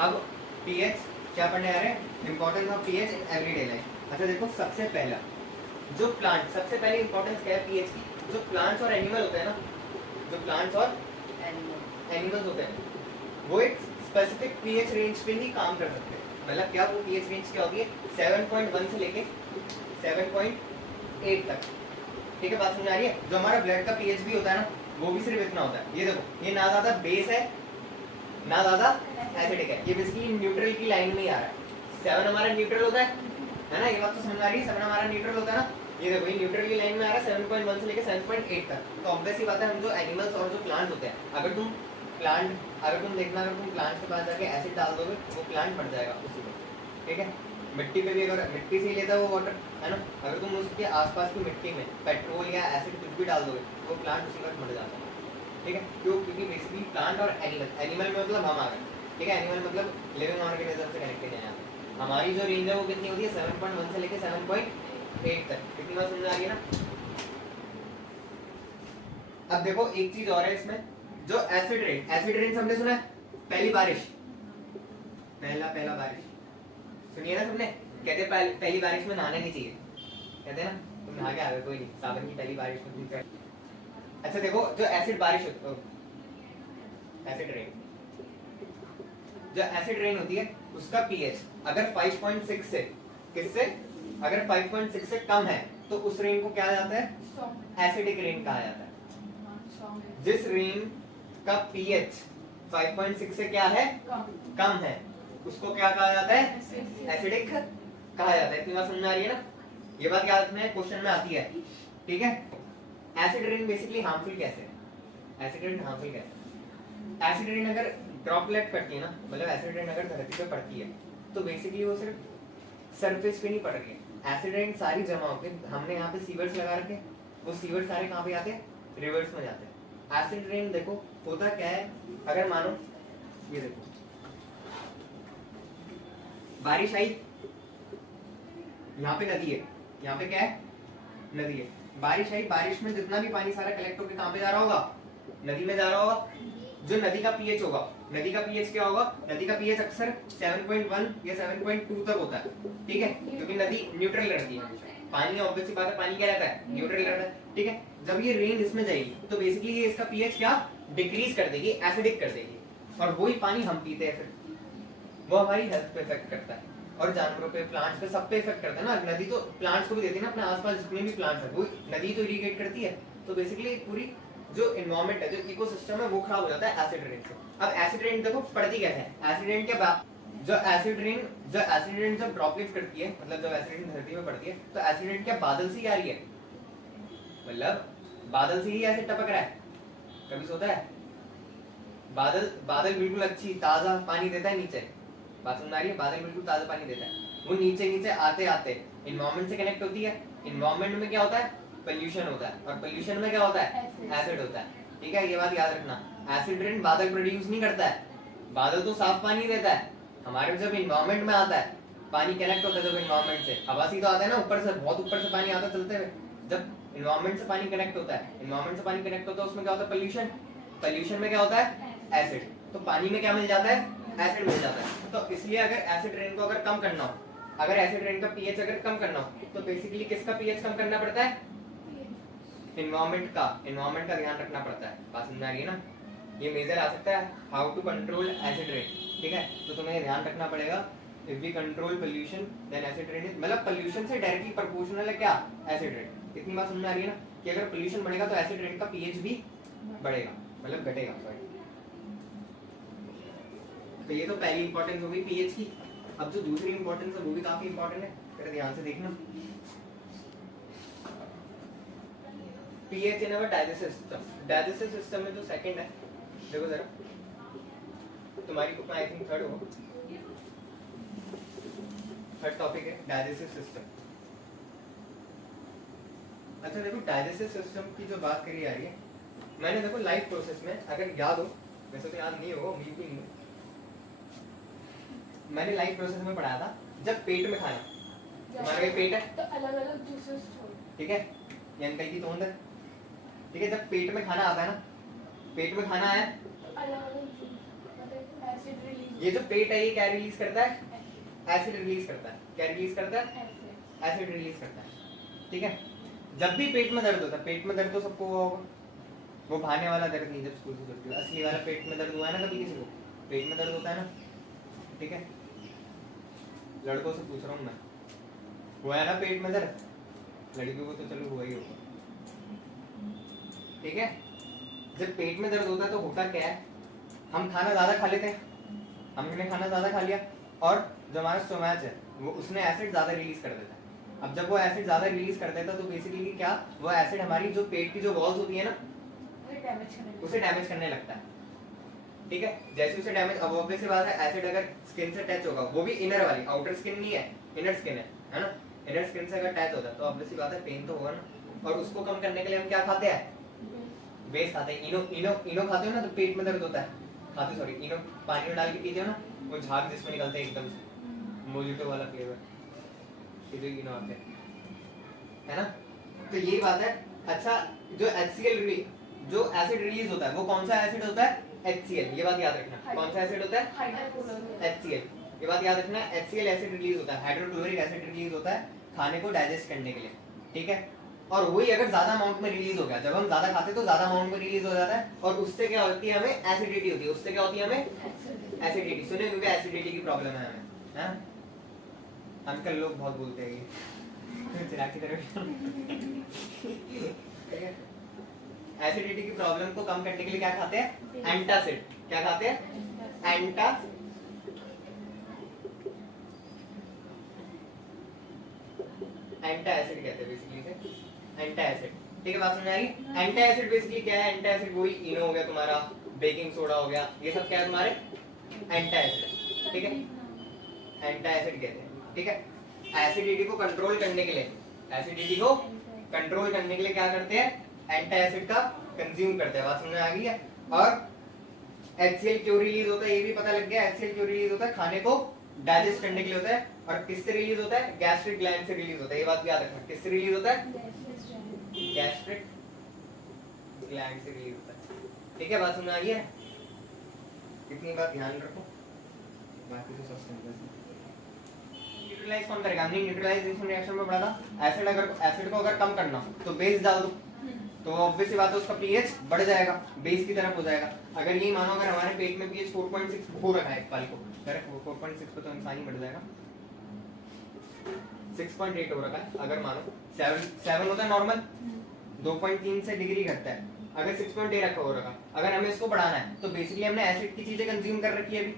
अब पीएच क्या पढ़ने आ रहे हैं, importance of pH in everyday life. अच्छा देखो, सबसे पहला जो प्लांट, सबसे पहले इंपॉर्टेंस क्या है पीएच की, जो प्लांट्स और एनिमल होते हैं ना, जो प्लांट्स और एनिमल्स होते हैं वो एक स्पेसिफिक पीएच रेंज पे ही काम कर सकते हैं। मतलब क्या, वो पीएच रेंज क्या होती है, 7.1 से लेके 7.8 तक। ठीक है, बात समझ आ रही है। जो हमारा ब्लड का पीएच भी होता है ना, वो भी सिर्फ इतना होता है। ये देखो, ये ना ज्यादा बेस है ना ज्यादा एसिडिक है, ये बेसिकली न्यूट्रल की लाइन में ही आ रहा है। 7 हमारा न्यूट्रल होता है ना, ये बात तो समझ आ रही है, 7 हमारा न्यूट्रल होता है ना। ये देखो, ये न्यूट्रल की लाइन में आ रहा है 7.1 से लेके 7.8 तक। तो ऑब्वियस ही बात है, हम जो एनिमल्स और जो प्लांट होते हैं, अगर तुम देखना, अगर तुम प्लांट के पास जाके एसिड डाल दोगे वो प्लांट मर जाएगा उसी में। ठीक है, मिट्टी पे भी अगर मिट्टी से ही लेता है वो वाटर, है ना, अगर तुम उसके आसपास की मिट्टी में पेट्रोल या एसिड कुछ भी डाल दोगे वो प्लांट उसी वक्त मर जाता है। ठीक है, क्यों, क्योंकि बेसिकली प्लांट और एनिमल में मतलब हम आ गए। ठीक है, एनिमल मतलब लिविंग ऑर्गेनिज्म से कनेक्टेड है यहाँ पे। हमारी जो रेंज है वो कितनी होती है, 7.1 से लेके 7.8 तक। कितनी बात समझ आ रही है ना। अब देखो एक चीज और है इसमें, जो एसिड रेन सबने सुना है, पहली बारिश, पहला बारिश सुनिए ना सबने। कहते पहली बारिश में नहाना नहीं चाहिए, कहते हैं ना, तुम नहा के आ गए, कोई नहीं, सावन की पहली बारिश में भी। अच्छा देखो, जो एसिड बारिश एसिड रेन होती है, उसका पीएच अगर 5.6 से, किससे, अगर 5.6 से कम है तो उस रेन को क्या जाता है, एसिडिक रेन कहा जाता है। जिस रेन का पीएच 5.6 से क्या है, कम है, उसको क्या कहा जाता है, एसिडिक कहा जाता है। इतनी बात समझ आ रही है ना, ये बात याद रखना है, क्वेश्चन में आती है। ठीक है, एसिड रेन बेसिकली हार्मफुल कैसे है, एसिड रेन हार्मफुल कैसे, एसिड रेन अगर ड्रॉपलेट पड़ती है ना, मतलब एसिड रेन अगर धरती पे पड़ती है तो बेसिकली वो सिर्फ सरफेस पे नहीं पड़ रही है, एसिड रेन सारी जमा होकर, हमने यहाँ पे सीवर्स लगा रखे, वो सीवर्स सारे कहाँ पे आते हैं, रिवर्स में जाते हैं। एसिड रेन देखो होता क्या है, अगर मानो ये देखो बारिश आई, यहाँ पे नदी है, यहाँ पे क्या है, नदी है, बारिश आई, बारिश में जितना भी पानी सारा कलेक्ट होकर कहाँ पे जा रहा होगा, नदी में जा रहा होगा। जो नदी का पीएच होगा, नदी का पीएच क्या होगा, नदी का पीएच अक्सर 7.1 या 7.2 तक होता है। ठीक है, क्योंकि नदी न्यूट्रल रहती है, पानी ऑब्वियसली बात है, पानी क्या रहता है, न्यूट्रल रहता है। ठीक है, जब ये रेन इसमें जाएगी तो बेसिकली ये इसका पीएच क्या डिक्रीज कर देगी, एसिडिक कर देगी, और वही पानी हम पीते हैं, फिर वो हमारी हेल्थ पे इफेक्ट करता है, और जानवरों पे, प्लांट्स पे, सब पे इफेक्ट करता है ना। नदी तो प्लांट्स को भी देती है ना, अपने आसपास जितने भी प्लांट्स है वो नदी तो इरिगेट करती है। तो बेसिकली पूरी जो एनवायरनमेंट है, जो इकोसिस्टम है, वो खराब हो जाता है एसिड रेन से। अब एसिड रेन देखो पड़ती कैसे है, एसिड रेन के बाद जो एसिड रेन जब ड्रॉपलेट करती है, मतलब जब एसिड रेन धरती में पड़ती है तो एसिड रेन क्या बादल से ही आ रही है, मतलब बादल से ही ऐसे टपक रहा है, कभी सोता है बादल बिल्कुल अच्छी ताजा पानी देता है नीचे, बात समझ आ रही है, बादल बिल्कुल ताजा पानी देता है, वो नीचे आते आते एनवायरनमेंट से कनेक्ट होती है। एनवायरनमेंट में क्या होता है, पोल्यूशन होता है, और पोल्यूशन में क्या होता है, एसिड होता है। ठीक है, ये बात याद रखना, एसिड रेन बादल प्रोड्यूस नहीं करता है, बादल तो साफ पानी देता है। हमारे जब एनवायरनमेंट में आता है, पानी कनेक्ट होता है जब एनवायरनमेंट से, हवा से तो आता है ना, ऊपर से, बहुत ऊपर से पानी आता है चलते हुए, जब एनवायरनमेंट से पानी कनेक्ट होता है, उसमें क्या होता है, पोल्यूशन में क्या होता है, एसिड। तो पानी में क्या मिल जाता है, एसिड मिल जाता है। तो इसलिए अगर एसिड रेन को अगर कम करना हो, अगर एसिड रेन का पीएच अगर कम करना हो तो बेसिकली किसका पीएच कम करना पड़ता है, एनवायरनमेंट का ध्यान रखना पड़ता है। बात समझ आ रही है ना, ये मेजर आ सकता है, how to control acid rain. ठीक है, तो तुम्हें ध्यान रखना पड़ेगा, if we control pollution then acid rain, मतलब पोल्यूशन से डायरेक्टली प्रोपोर्शनल है क्या, एसिड रेन। इतनी बात समझ आ रही है ना, कि अगर पोल्यूशन बढ़ेगा तो एसिड रेन का पीएच भी बढ़ेगा, मतलब घटेगा, सॉरी। तो ये तो पहली इंपॉर्टेंस होगी पीएच की। अब जो दूसरी इंपॉर्टेंस है वो भी काफी इंपॉर्टेंट है, फिर ध्यान से देखना। पीएच इन अवर डाइजेस्टिव सिस्टम में जो सेकंड है, देखो जरा, तुम्हारी बुक में आई थिंक थर्ड टॉपिक है डाइजेस्टिव सिस्टम। अच्छा देखो, डाइजेस्टिव सिस्टम की जो बात करी जा रही है, मैंने देखो लाइफ प्रोसेस में, अगर याद हो, वैसे तो याद नहीं होगा, उम्मीद नहीं, मैंने लाइफ प्रोसेस में पढ़ाया था, जब पेट में खाना, हमारा ये पेट है तो अलग-अलग जूसेस छोड़, ठीक है, यानी कहीं की तोंद है, ठीक है, जब पेट में खाना आता है ना, पेट में खाना आया अलग-अलग मतलब एसिड रिलीज ये जो पेट है ये क्या रिलीज करता है? एसिड रिलीज करता है। क्या रिलीज करता है? एसिड रिलीज करता है। ठीक है, जब भी पेट में दर्द होता है, पेट में दर्द तो सबको हुआ होगा, वो भाने वाला दर्द नहीं जब स्कूल से छुट्टी हो, असली वाला पेट में दर्द हुआ है ना कभी किसी को? पेट में दर्द होता है ना, ठीक है, लड़कों से पूछ रहा हूँ मैं, हुआ है ना पेट में दर्द? लड़कियों को तो चलो हुआ ही होगा, ठीक है। जब पेट में दर्द होता है तो होता क्या है, हम खाना ज्यादा खा लेते हैं, हमने खाना ज्यादा खा लिया और जो हमारा स्टोमच है वो उसने एसिड ज्यादा रिलीज कर देता है। अब जब वो एसिड ज्यादा रिलीज कर देता है तो बेसिकली क्या, वो एसिड हमारी जो पेट की जो वॉल्स होती है ना उसे डैमेज करने लगता है, ठीक है। जैसे उसे डैमेज, अब ऑब्वियस सी बात है एसिड अगर स्किन से टच होगा, वो भी इनर वाली, आउटर स्किन नहीं है, इनर स्किन है ना, इनर स्किन से अगर टच होता है तो ऑब्वियस सी बात है पेन तो होगा ना। और उसको कम करने के लिए हम क्या खाते हैं? बेस खाते हैं। इनो इनो इनो खाते हो ना तो पेट में दर्द होता है, खाते सॉरी इनो पानी में डाल के पीते हो ना, वो झाग जिसमें निकलता है एकदम से, मोजिटो वाला फ्लेवर, ये जो इनो आते है ना। तो यही बात है। अच्छा, जो HCl जो एसिड रिलीज होता है वो कौन सा एसिड होता है? HCl, ये बात याद रखना। कौन सा एसिड होता है? HCl, ये बात याद रखना। HCl एसिड रिलीज होता है, हाइड्रोक्लोरिक एसिड रिलीज होता है खाने को डाइजेस्ट करने के लिए, ठीक है। और वही अगर ज्यादा अमाउंट में रिलीज हो गया, जब हम ज्यादा खाते तो ज्यादा अमाउंट में रिलीज हो जाता है और उससे क्या होती है, हमें एसिडिटी होती है। उससे क्या होती है हमें? एसिडिटी। सुने क्योंकि एसिडिटी की प्रॉब्लम है हमें, है? अंकल लोग बहुत बोलते हैं ये चिराग की तरफ। एसिडिटी की प्रॉब्लम को कम करने के लिए क्या खाते हैं? एंटासिड। क्या खाते हैं? एंटा एसिड कहते हैं बेसिकली इसे, एंटा एसिड, ठीक है। बात समझ आ रही? एंटा एसिड बेसिकली क्या है? एंटा एसिड वही इनो हो गया तुम्हारा, बेकिंग सोडा हो गया, ये सब क्या है तुम्हारे? एंटा एसिड, ठीक है, एंटा एसिड कहते हैं, ठीक है। एसिडिटी को कंट्रोल करने के लिए, एसिडिटी को कंट्रोल करने के लिए क्या करते हैं? एंटा एसिड का कंज्यूम करते हैं। बात समझ आ गई है? और HCl क्यों रिलीज होता है ये भी पता लग गया। HCl क्यों रिलीज होता है? खाने को डाइजेस्ट करने के लिए होता है। और किससे रिलीज होता है? गैस्ट्रिक ग्लैंड से रिलीज होता है, ये बात याद रखना। किससे रिलीज होता है? गैस्ट्रिक ग्लैंड से रिलीज होता है, ठीक है। बात समझ आई है? इतनी बात ध्यान रखो, बाकी तो सब समझ गए। न्यूट्रलाइज कौन करेगा? हमने न्यूट्रलाइजेशन रिएक्शन में पढ़ा था, एसिड को अगर कम करना तो बेस डाल दो, तो ऑब्वियस सी बात है उसका पीएच बढ़ जाएगा, बेस की तरफ हो जाएगा। अगर ये मानो अगर हमारे पेट में पीएच 4.6 हो रखा है एक पल को, करेक्ट, 4.6 पे तो इंसान ही बढ़ जाएगा, 6.8 हो रखा है। अगर मानो 7 होता है नॉर्मल, 2.3 से डिग्री घटता है, अगर 6.8 रखा हो रखा, अगर हमें इसको बढ़ाना है तो बेसिकली हमने एसिड की चीजें कंज्यूम कर रखी है अभी।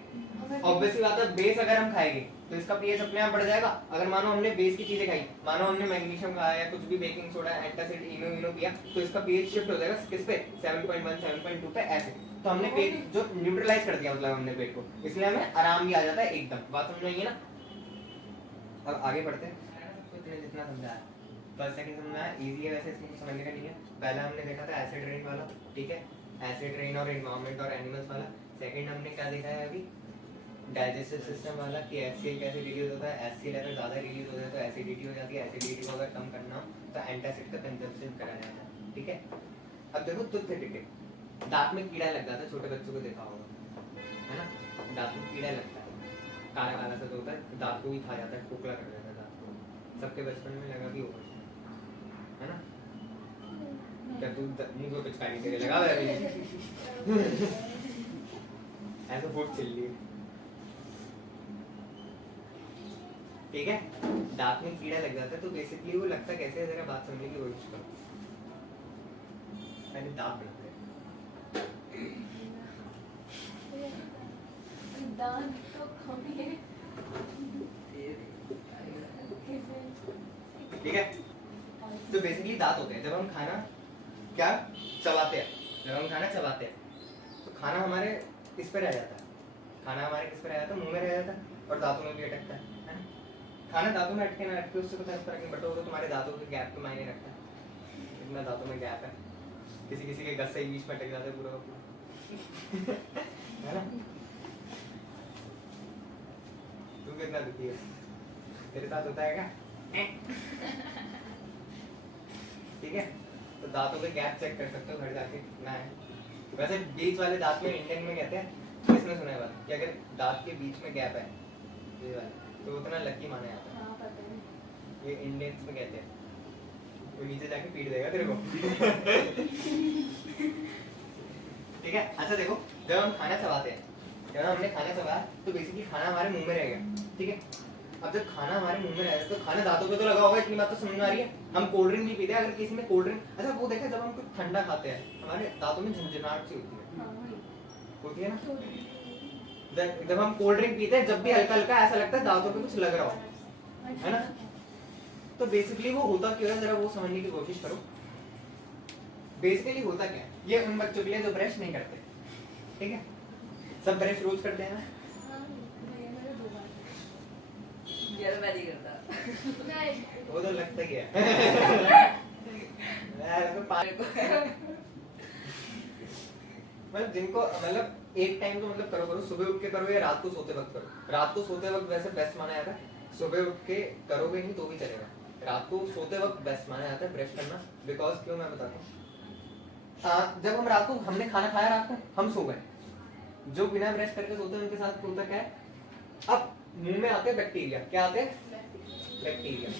ऑब्वियस सी बात है बेस अगर हम खाएंगे तो इसका पीएच अपने आप बढ़ जाएगा। अगर मानो हमने बेस की चीजें खाई, मानो हमने मैग्नीशियम खाया या कुछ भी, बेकिंग सोडा, एंटासिड, इनो किया, तो इसका पीएच शिफ्ट हो जाएगा किस पे? 7.1 7.2 पे ऐसे। तो हमने पेट जो न्यूट्रलाइज कर दिया, मतलब हमने पेट को, इसलिए हमें आराम भी आ जाता है एकदम। बात समझ में आई है ना? अब आगे बढ़ते हैं। जितना समझाया फर्स्ट सेकंड समझ में आया, इजी है वैसे, इसमें कुछ समझने का नहीं है। पहला हमने देखा था एसिड रेन वाला, ठीक है, एसिड रेन और एनवायरनमेंट और एनिमल्स वाला। सेकंड हमने क्या देखा है अभी? डाइजेस्टिव सिस्टम वाला, कि HCl कैसे रिलीज होता है। HCl अगर ज़्यादा रिलीज हो जाए तो एसिडिटी हो जाती है, एसिडिटी को अगर कम करना हो तो एंटासिड का कंजम्पशन करा जाता है, ठीक है। अब देखो तुत्थ टिके, दांत में कीड़ा लग जाता है, छोटे बच्चों को देखा होगा, है ना, दांत में कीड़ा लगता है, काला काला सा होता है, दांत को ही खा जाता है, खोखला कर देता है दांत को, सबके बचपन में लगा भी होगा, है ना। क्या तू मुंह को पिचकारी तेरे लगा हुआ है? ऐसा बहुत चिल्ली है, ठीक है। दांत में कीड़ा लग जाता है तो बेसिकली वो लगता कैसे है, जरा बात समझने की कोशिश करो। पहले दांत लगते हैं, दांत तो कम है, ठीक है। तो बेसिकली दांत होते हैं, जब हम खाना क्या चबाते हैं, जब हम खाना चबाते हैं तो खाना हमारे इस पे रह जाता है, खाना हमारे किस पे रह जाता है? मुंह में रह जाता है और दांतों में भी अटकता है ना। खाना दांतों में अटके ना अटके उससे तो फर्क नहीं पड़ता, वो तो तुम्हारे दांतों के गैप पे मायने रखता है, कितना दांतों में गैप है। किसी किसी के गस से बीच में अटक जाता है पूरा है ना। तू कितना दुखी है, तेरे साथ होता है क्या? ठीक है, तो दांतों के गैप चेक कर सकते हो घर जाके, कितना है। वैसे बीच वाले दांत में इंडियन में कहते हैं किसने सुना है बात कि अगर दांत के बीच में गैप है ये वाला तो उतना लकी माना जाता है। हाँ पता है। ये इंडियंस में कहते हैं। वो नीचे जाके पीट देगा तेरे को। ठीक है, अच्छा देखो, जब हम खाना चबाते हैं, जब हमने खाना चबाया तो बेसिकली खाना हमारे मुंह में रह गया, ठीक है। अब जब खाना हमारे मुंह में रह गया तो खाना दांतों पे तो लगा होगा, इतनी बात तो समझ में आ रही है। हम कोल्ड ड्रिंक भी पीते हैं, अगर किसी ने कोल्ड ड्रिंक, अच्छा वो देखा जब हम कुछ ठंडा खाते हैं हमारे दांतों में झंझनाहट सी होती है, हाँ वही। होती है ना। तो जब हम कोल्ड ड्रिंक पीते हैं, जब भी हल्का हल्का ऐसा लगता है दांतों पे कुछ लग रहा हो, है ना। तो बेसिकली वो होता क्यों है, जरा वो समझने की कोशिश करो। बेसिकली होता क्या है, ये उन बच्चों के लिए जो ब्रश नहीं करते, ठीक है। सब ब्रश रोज करते हैं ना। हाँ, मैंने 2 बार। यार मैं नहीं करता। नहीं। वो तो लगता ही है। यार तो मतलब जिनको मतलब एक टाइम तो मतलब करो सुबह उठ के करो या रात को सोते वक्त करो। रात को सोते वक्त वैसे बेस्ट माना जाता है, सुबह उठ के करोगे नहीं तो भी चलेगा। रात को सोते वक्त बेस्ट माना जाता है ब्रश करना, बिकॉज क्यों मैं बताता हूँ। जब हम रात को हमने खाना खाया रात को, हम सो गए, जो बिना ब्रश करके सोते हैं उनके साथ होता क्या है, अब मुंह में आते हैं बैक्टीरिया। क्या आते हैं? बैक्टीरिया,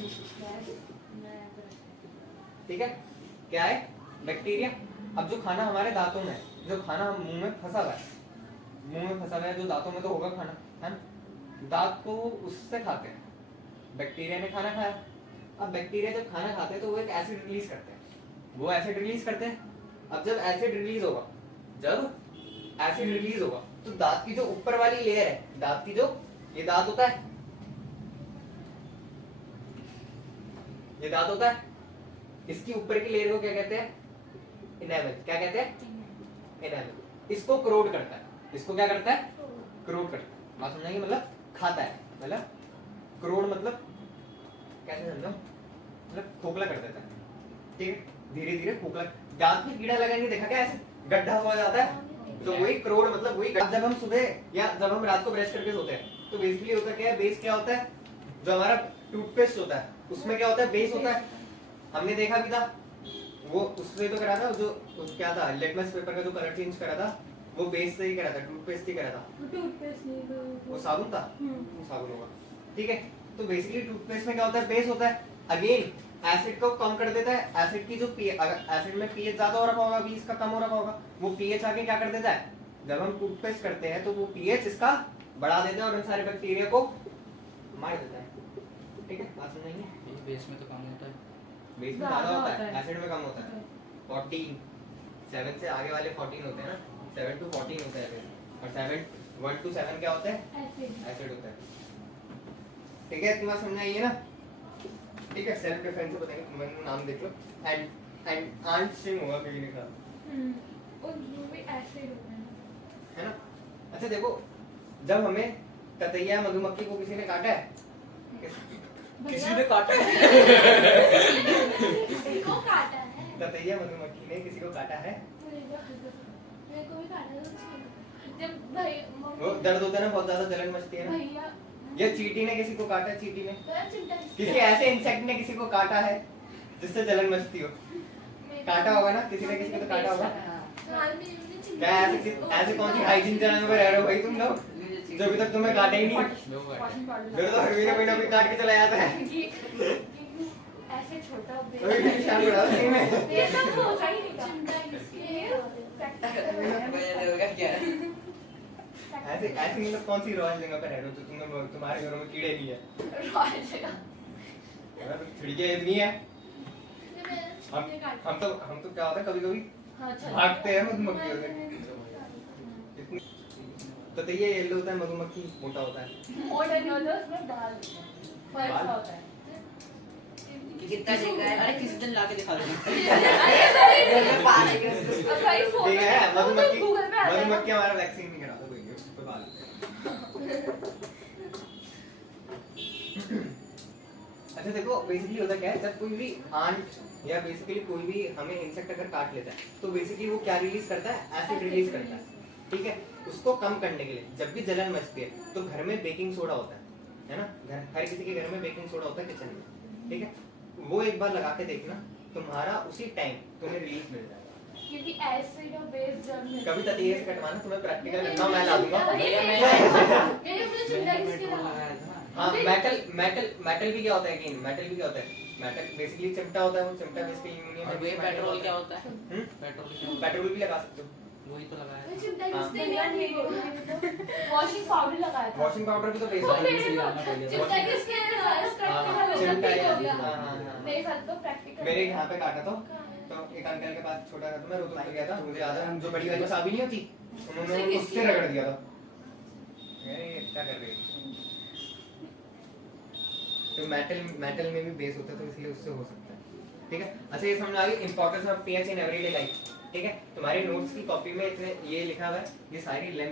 ठीक है। क्या है? बैक्टीरिया। अब जो खाना हमारे दांतों में है, जो खाना हम मुंह में फंसा हुआ है, मुंह में फंसा हुआ है, जो दांतों में तो होगा खाना, है ना। दांत को उससे खाते हैं, बैक्टीरिया ने खाना खाया। अब बैक्टीरिया जब खाना खाते हैं तो वो एक एसिड रिलीज करते हैं, वो एसिड रिलीज करते हैं। अब जब एसिड रिलीज होगा, जब एसिड रिलीज होगा तो दांत की जो ऊपर वाली लेयर है, दांत की जो, ये दांत होता है, ये दांत होता है, इसकी ऊपर की लेयर को क्या कहते हैं? इनेमल। क्या कहते हैं? इनेमल। इसको क्रोड करता है, इसको क्या करता है? क्रोड करता है। बात समझाइए, मतलब खाता है, मतलब क्रोड मतलब कैसे समझो, मतलब खोखला कर देता है, ठीक है। धीरे धीरे खोखला, दांत में कीड़ा लगा नहीं देखा क्या, ऐसे गड्ढा हो जाता है, तो वही क्रोड मतलब वही। जब हम सुबह या जब हम रात को ब्रश करके सोते हैं तो बेसिकली होता क्या है, बेस क्या होता है, जो हमारा टूथपेस्ट होता है उसमें क्या होता है, बेस होता है। हमने देखा भी था, वो उससे तो करा था, जो क्या था, लिटमस पेपर का जो कलर चेंज करा था वो बेस से ही करा था, टूथपेस्ट ही करा था। टूथपेस्ट नहीं, वो साबुन था, हम्म। वो साबुन होगा, ठीक है। तो बेसिकली टूथपेस्ट में क्या होता है, बेस होता है। अगेन एसिड को कम कर देता है, एसिड की जो अगर एसिड में पीएच ज्यादा हो रखा होगा, 20 का कम हो रखा होगा, वो पीएच आके क्या कर देता है, जब हम टूथपेस्ट करते हैं तो वो पीएच इसका बढ़ा देता है और इन सारे बैक्टीरिया को मार देता है, ठीक है। बात समझेंगे, बेस में तो कम होता है, बेस में ज्यादा होता है, एसिड में कम होता है। 14 7 से आगे वाले 14 होते हैं ना, 7 to 14 होता है, और 7 1 to 7 क्या होता है, एसिड होता है, ठीक है। तुम्हें समझाइए ना, ठीक है। सेल्फ डिफेंस बताएंगे, तुम्हारा नाम देख लो, एंड आंट स्ट्रिंग होगा कहीं लिखा, और वो भी एसिड होता है ना। अच्छा देखो, जब हमें ततैया मधुमक्खी को किसी ने काटा है, किसी ने काटा है। किसी को काटा है। ततैया मधुमक्खी ने किसी को काटा है, मेरे को भी काटा था जब भाई वो दर्द होता है ना, बहुत ज्यादा जलन मचती है ना। भैया या चींटी ने किसी को काटा है, चींटी ने, चिंता किसी ऐसे इंसेक्ट ने किसी को काटा है जिससे जलन मचती हो, काटा होगा ना, किसी ने किसी को तो काटा होगा। क्या ऐसे कौन सी हाइजीन चैनल में रह रहे हो भाई तुम लोग, जो अभी तक तुम्हें काटा ही नहीं। मेरे तो हर महीने कोई ना कोई काट के चला जाता है। ऐसे छोटा अभी भी शाम को सही में ये सब होता ही नहीं चिंता भैया होगा क्या है? ऐसे ऐसे मतलब कौन सी रॉयल जगह पे रह रहे हो तो तुम्हारे घरों में कीड़े नहीं है, खिड़कियां इतनी है। हम तो क्या होता है, कभी कभी भागते हैं मधुमक्खियों से। तो ये येलो होता है, मधुमक्खी मोटा होता है, मोटा नहीं होता, उसमें बाल फर्क होता है। कितना देखा है, अरे किसी दिन लाके दिखा दो। अब भाई फोटो ठीक है। मधुमक्खी गूगल पे आ जाएगा। मधुमक्खी हमारा वैक्सीन नहीं कराता कोई, उस पे बाल। अच्छा देखो, बेसिकली होता क्या है, जब कोई भी आंट या बेसिकली कोई भी हमें इंसेक्ट अगर काट लेता है तो बेसिकली वो क्या रिलीज करता है, एसिड रिलीज करता है, ठीक है। उसको कम करने के लिए जब भी जलन मचती है तो घर में बेकिंग सोडा होता है ना, घर हर किसी के घर में बेकिंग सोडा होता है किचन में, ठीक है। वो एक बार लगा के देखना, तुम्हारा उसी टाइम तुम्हें रिलीफ मिल जाएगा, क्योंकि एसिड और बेस जर्म है। कभी ततीये से कटवाना, तुम्हें प्रैक्टिकल करना मैं ला दूंगा। मेरे मुझे चिंता किसके लगा? हाँ मेटल भी क्या होता है कि मेटल भी क्या होता है? मेटल बेसिकली चिमटा होता है, वो चिमटा बेसिकली एल्युमिनियम और वे पेट्रोल क्या होता है? हम्म? पेट्रोल क्या होता है? पेट्रोल भी लगा सकते हो। वही तो लगाया मैं था। चिंता हाँ। किसके लिया नहीं बोला। वॉशिंग पाउडर लगाया था। वॉशिंग पाउडर भी तो बेस तो होता है। मेरे चिंता किसके लिया? हाँ, प्रैक्टिकल चिमटा हो है। गया। हाँ, हाँ, हाँ। मेरे साथ तो प्रैक्टिकल। मेरे यहाँ पे काटा तो एक अंकल के पास छोटा था, मैं रोड पे गया था, मुझे याद है जो बड़ी वाली चाबी नहीं होती, उन्होंने उससे रगड़ दिया था। अरे ये क्या कर रही है? तो मेटल में भी बेस होता है, तो इसलिए उससे हो सकता है। ठीक है, अच्छा ये समझ आ गई importance of pH in everyday life. ठीक है, तुम्हारे नोट्स की कॉपी में इतने ये लिखा हुआ है, ये सारी लेंथ